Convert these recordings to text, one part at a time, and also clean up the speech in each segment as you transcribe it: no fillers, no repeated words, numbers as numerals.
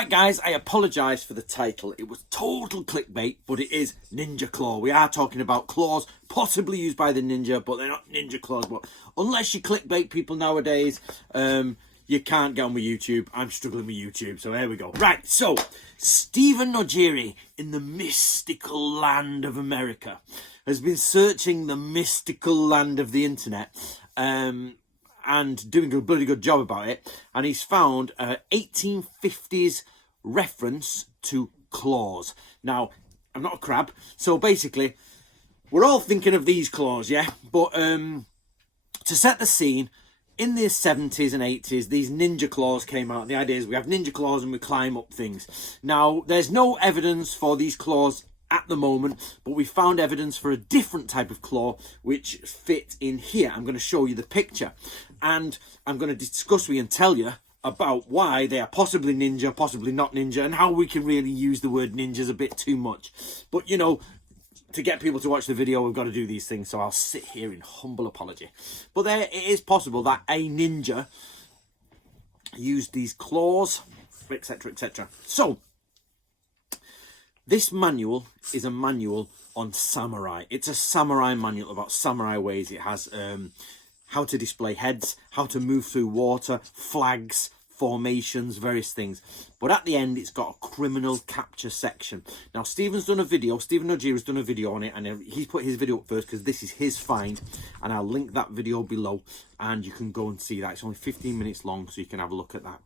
Right guys, I apologise for the title. It was total clickbait, but it is Ninja Claw. We are talking about claws possibly used by the ninja, but they're not ninja claws. But unless you clickbait people nowadays, you can't get on with YouTube. I'm struggling with YouTube, so here we go. Right, so Stephen Nojiri in the mystical land of America has been searching the mystical land of the internet, and doing a bloody good job about it, and he's found a 1850s reference to claws. Now, I'm not a crab, so basically, we're all thinking of these claws, yeah? But to set the scene, in the 70s and 80s, these ninja claws came out. The idea is we have ninja claws and we climb up things. Now, there's no evidence for these claws at the moment, but we found evidence for a different type of claw which fit in here. I'm going to show you the picture, and I'm going to discuss with you and tell you about why they are possibly ninja, possibly not ninja, and how we can really use the word ninjas a bit too much. But you know, to get people to watch the video, we've got to do these things, so I'll sit here in humble apology. But there, it is possible that a ninja used these claws, etc, etc. So this manual is a manual on samurai. It's a samurai manual about samurai ways. It has how to display heads, how to move through water, flags, formations, various things. But at the end, it's got a criminal capture section. Now, Stephen's done a video. Stephen Nojiri's done a video on it, and he's put his video up first because this is his find, and I'll link that video below, and you can go and see that. It's only 15 minutes long, so you can have a look at that.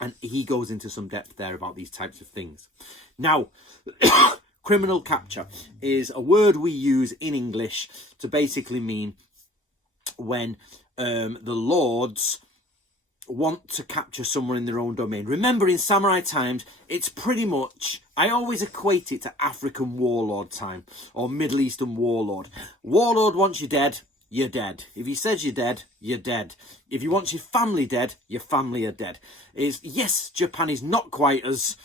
And he goes into some depth there about these types of things. Now, criminal capture is a word we use in English to basically mean when the lords want to capture someone in their own domain. Remember, in samurai times, it's pretty much, I always equate it to African warlord time or Middle Eastern warlord. Warlord wants you dead, you're dead. If he says you're dead, you're dead. If he wants your family dead, your family are dead. Yes, Japan is not quite as,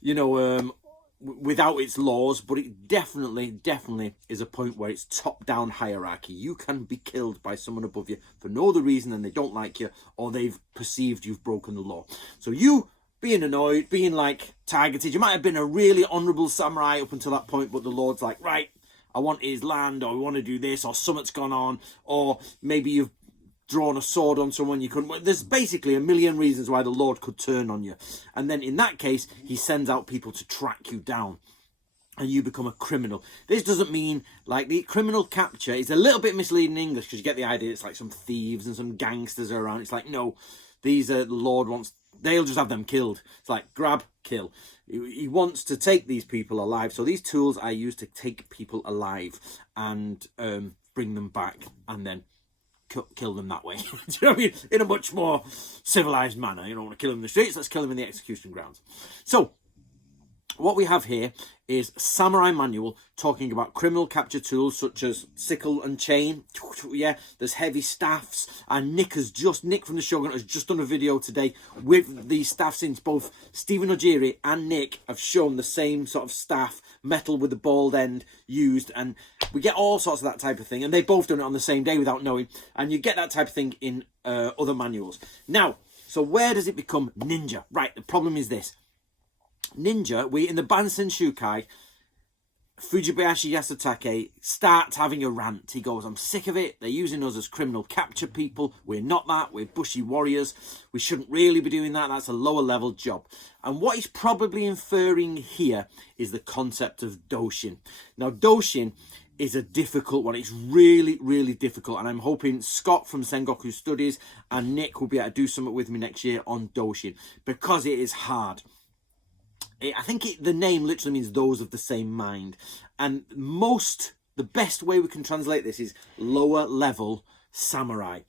you know, without its laws, but it definitely is a point where it's top-down hierarchy. You can be killed by someone above you for no other reason than they don't like you or they've perceived you've broken the law. So you being annoyed, being like targeted, you might have been a really honourable samurai up until that point, but the Lord's like, right, I want his land, or I want to do this, or something's gone on, or maybe you've drawn a sword on someone you couldn't. There's basically a million reasons why the Lord could turn on you. And then in that case, he sends out people to track you down, and you become a criminal. This doesn't mean, like, the criminal capture is a little bit misleading in English, because you get the idea it's like some thieves and some gangsters are around. It's like, no, these are the Lord wants, they'll just have them killed. It's like, grab, kill. He wants to take these people alive. So these tools are used to take people alive and bring them back and then kill them that way. Do you know what I mean? In a much more civilized manner. You don't want to kill them in the streets, let's kill them in the execution grounds. So what we have here is Samurai Manual talking about criminal capture tools such as sickle and chain. Yeah, there's heavy staffs, and Nick from the Shogun has just done a video today with these staffs. Since both Stephen Nojiri and Nick have shown the same sort of staff, metal with the bald end used, and we get all sorts of that type of thing, and they both done it on the same day without knowing, and you get that type of thing in other manuals. Now, so where does it become ninja? Right, the problem is this. Ninja, in the Bansen Shukai, Fujibayashi Yasutake starts having a rant. He goes, I'm sick of it. They're using us as criminal capture people. We're not that. We're bushy warriors. We shouldn't really be doing that. That's a lower level job. And what he's probably inferring here is the concept of Doshin. Now, Doshin is a difficult one. It's really, really difficult. And I'm hoping Scott from Sengoku Studies and Nick will be able to do something with me next year on Doshin, because it is hard. I think the name literally means those of the same mind. And the best way we can translate this is lower level samurai.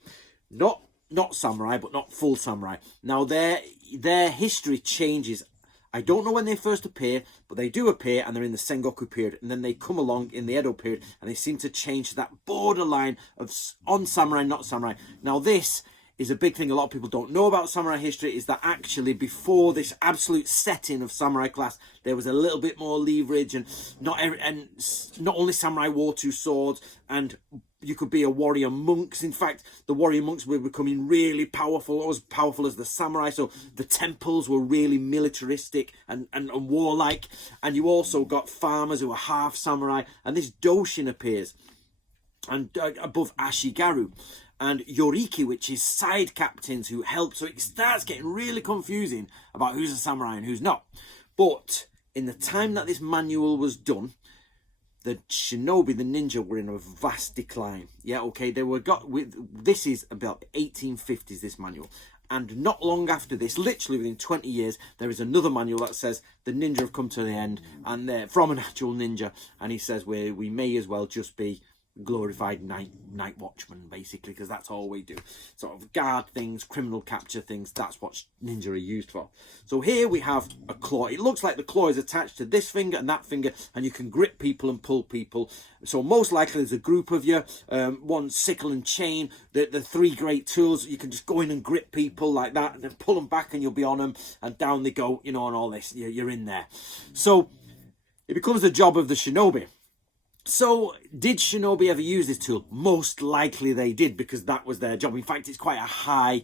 Not samurai, but not full samurai. Now, their history changes. I don't know when they first appear, but they do appear, and they're in the Sengoku period. And then they come along in the Edo period, and they seem to change to that borderline of on samurai, not samurai. Now, this is a big thing a lot of people don't know about samurai history, is that actually before this absolute setting of samurai class, there was a little bit more leverage, and not only samurai wore two swords, and you could be a warrior monks. In fact, the warrior monks were becoming really powerful, as powerful as the samurai. So the temples were really militaristic and warlike. And you also got farmers who were half samurai. And this Doshin appears and above Ashigaru. And Yoriki, which is side captains who help. So it starts getting really confusing about who's a samurai and who's not. But in the time that this manual was done, the shinobi, the ninja, were in a vast decline. Yeah, okay, they were this is about 1850s, this manual. And not long after this, literally within 20 years, there is another manual that says the ninja have come to the end, and they're from an actual ninja. And he says we may as well just be glorified night watchman, basically, because that's all we do. Sort of guard things, criminal capture things. That's what ninja are used for. So here we have a claw. It looks like the claw is attached to this finger and that finger, and you can grip people and pull people. So most likely there's a group of you, one sickle and chain, the three great tools. You can just go in and grip people like that and then pull them back and you'll be on them, and down they go, you know, and all this. You're in there. So it becomes the job of the shinobi. So, did shinobi ever use this tool? Most likely they did, because that was their job. In fact, it's quite a high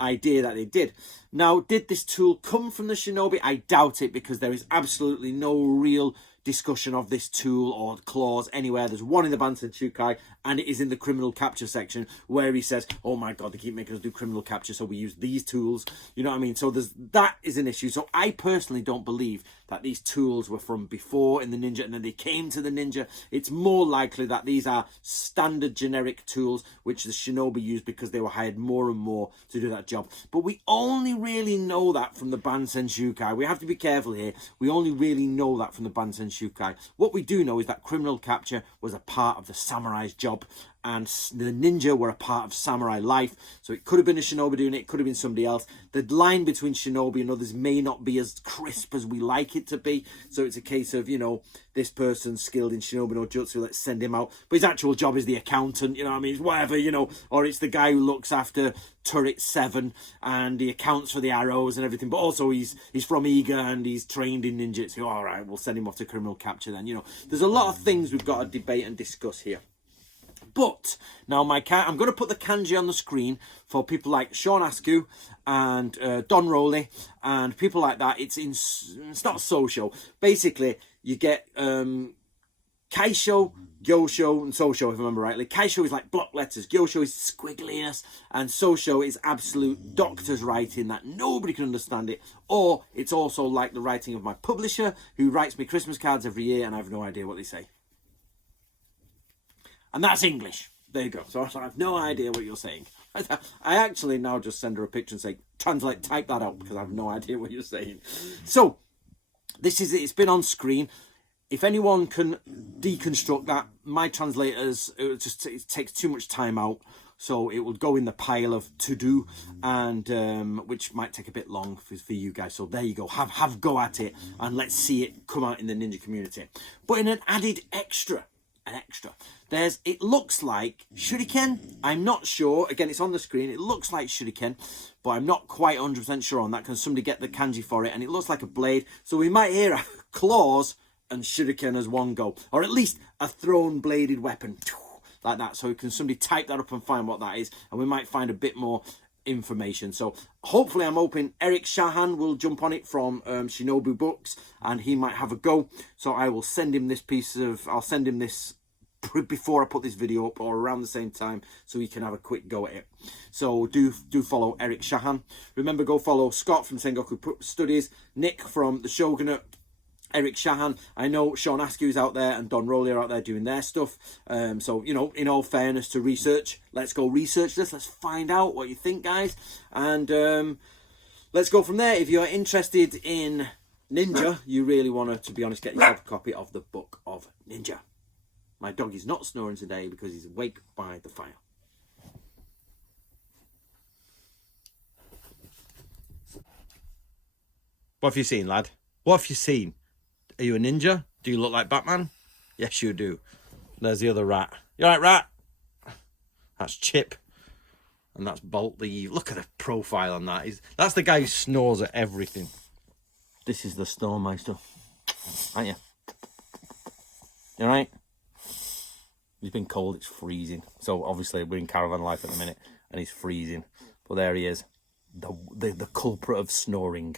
idea that they did. Now, did this tool come from the shinobi? I doubt it, because there is absolutely no real discussion of this tool or claws anywhere. There's one in the Bansen Shukai, and it is in the criminal capture section, where he says, oh my god, they keep making us do criminal capture, so we use these tools. You know what I mean? So that is an issue. So I personally don't believe that these tools were from before in the ninja and then they came to the ninja. It's more likely that these are standard generic tools which the shinobi used because they were hired more and more to do that job. But we only really know that from the Bansen Shukai. We have to be careful here. We only really know that from the Bansen Shukai. What we do know is that criminal capture was a part of the samurai's job, and the ninja were a part of samurai life. So it could have been a shinobi doing it, it could have been somebody else. The line between shinobi and others may not be as crisp as we like it to be. So it's a case of, you know, this person's skilled in shinobi no jutsu, let's send him out. But his actual job is the accountant, you know what I mean? It's whatever, you know, or it's the guy who looks after turret 7 and he accounts for the arrows and everything. But also he's from Iga and he's trained in ninjutsu. All right, we'll send him off to criminal capture then. You know, there's a lot of things we've got to debate and discuss here. But now I'm going to put the kanji on the screen for people like Sean Askew and Don Rowley and people like that. It's not Sosho. Basically, you get Kaisho, Gyosho, and Sosho, if I remember rightly. Kaisho is like block letters. Gyosho is squiggliness. And Sosho is absolute doctor's writing that nobody can understand it. Or it's also like the writing of my publisher, who writes me Christmas cards every year, and I have no idea what they say. And that's English. There you go. So I have no idea what you're saying. I actually now just send her a picture and say, translate, type that out, because I have no idea what you're saying. So, this is it. It's been on screen. If anyone can deconstruct that, my translators, it takes too much time out. So it will go in the pile of to do, and which might take a bit long for you guys. So there you go. Have go at it, and let's see it come out in the ninja community. But in an added extra, it looks like shuriken. I'm not sure. Again, it's on the screen. It looks like shuriken, but I'm not quite 100% sure on that. Can somebody get the kanji for it? And it looks like a blade. So we might hear claws and shuriken as one go, or at least a thrown bladed weapon like that. So can somebody type that up and find what that is, and we might find a bit more information. So hopefully, I'm hoping Eric Shahan will jump on it from Shinobu Books, and he might have a go. So I will send him this I'll send him this before I put this video up, or around the same time, so he can have a quick go at it. So do follow Eric Shahan. Remember, go follow Scott from Sengoku Studies, Nick from the Shogunate, Eric Shahan. I know Sean Askew's out there and Don Rowley are out there doing their stuff. So, you know, in all fairness to research, let's go research this. Let's find out what you think, guys. And let's go from there. If you're interested in ninja, you really want to be honest, get yourself a copy of the Book of Ninja. My dog is not snoring today because he's awake by the fire. What have you seen, lad? What have you seen? Are you a ninja? Do you look like Batman? Yes, you do. There's the other rat. You all right, rat? That's Chip. And that's Bolt. Look at the profile on that. That's the guy who snores at everything. This is the Stormeister. Aren't you? You all right? He's been cold, it's freezing. So obviously we're in caravan life at the minute and he's freezing. But there he is, the culprit of snoring.